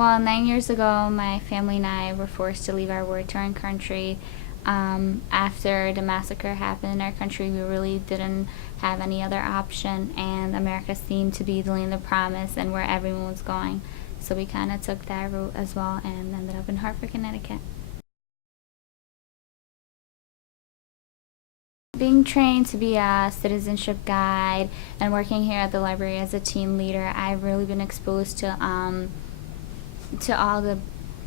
Well, 9 years ago, my family and I were forced to leave our war-torn country. After the massacre happened in our country, we really didn't have any other option, and America seemed to be the land of promise and where everyone was going. So we kind of took that route as well and ended up in Hartford, Connecticut. Being trained to be a citizenship guide and working here at the library as a team leader, I've really been exposed to all the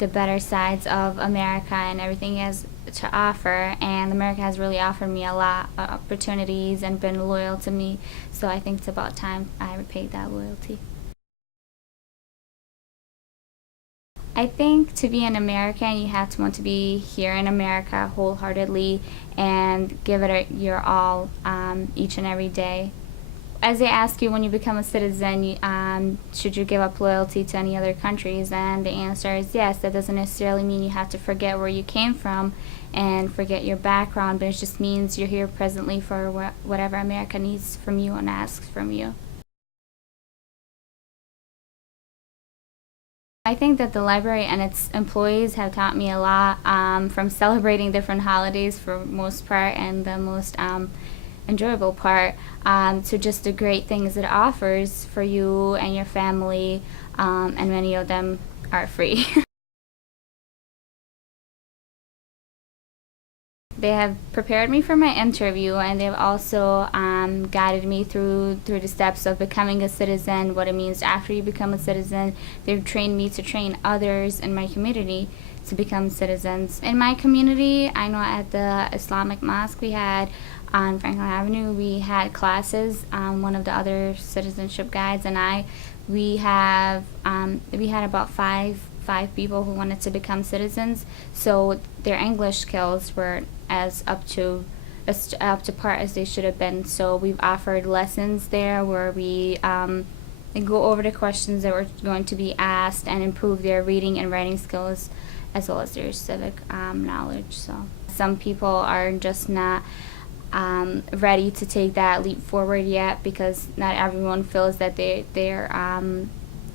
better sides of America and everything it has to offer, and America has really offered me a lot of opportunities and been loyal to me, so I think it's about time I repaid that loyalty. I think to be an American, you have to want to be here in America wholeheartedly and give it your all each and every day. As they ask you when you become a citizen, should you give up loyalty to any other countries, and the answer is yes. That doesn't necessarily mean you have to forget where you came from and forget your background, but it just means you're here presently for whatever America needs from you and asks from you. I think that the library and its employees have taught me a lot, from celebrating different holidays for most part, and the most enjoyable part, to just the great things it offers for you and your family, and many of them are free. They have prepared me for my interview, and they've also guided me through the steps of becoming a citizen, what it means after you become a citizen. They've trained me to train others in my community to become citizens. In my community, I know at the Islamic mosque we had on Franklin Avenue, we had classes. One of the other citizenship guides and we had about five people who wanted to become citizens, so their English skills were as up to par as they should have been. So we've offered lessons there where we go over the questions that were going to be asked and improve their reading and writing skills as well as their civic knowledge. So some people are just not ready to take that leap forward yet, because not everyone feels that they're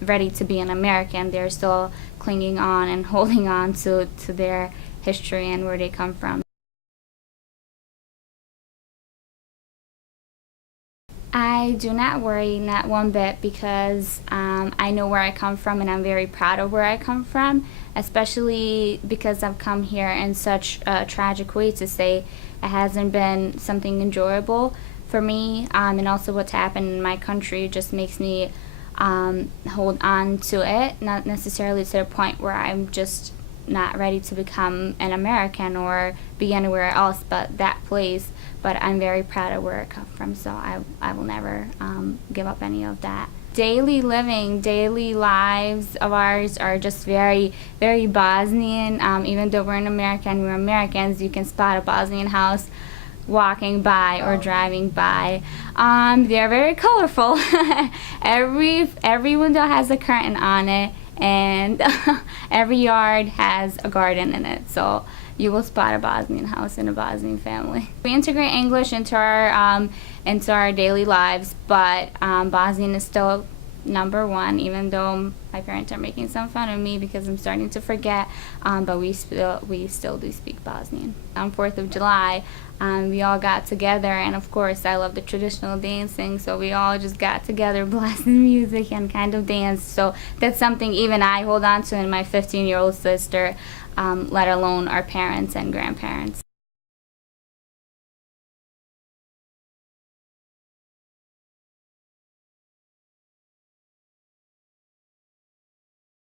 ready to be an American. They're still clinging on and holding on to their history and where they come from. I do not worry, not one bit, because I know where I come from and I'm very proud of where I come from, especially because I've come here in such a tragic way. To say it hasn't been something enjoyable for me, and also what's happened in my country just makes me hold on to it, not necessarily to the point where I'm just not ready to become an American or be anywhere else but that place, but I'm very proud of where I come from, so I will never give up any of that. Daily living, daily lives of ours are just very, very Bosnian. Even though we're in America and we're Americans, you can spot a Bosnian house walking by or driving by. They're very colorful. Every window has a curtain on it, and every yard has a garden in it, so you will spot a Bosnian house and a Bosnian family. We integrate English into our daily lives, but Bosnian is still number one, even though my parents are making some fun of me because I'm starting to forget, but we still do speak Bosnian. On 4th of July, we all got together, and of course I love the traditional dancing, so we all just got together blasting music and kind of danced. So that's something even I hold on to, and my 15-year-old sister, let alone our parents and grandparents.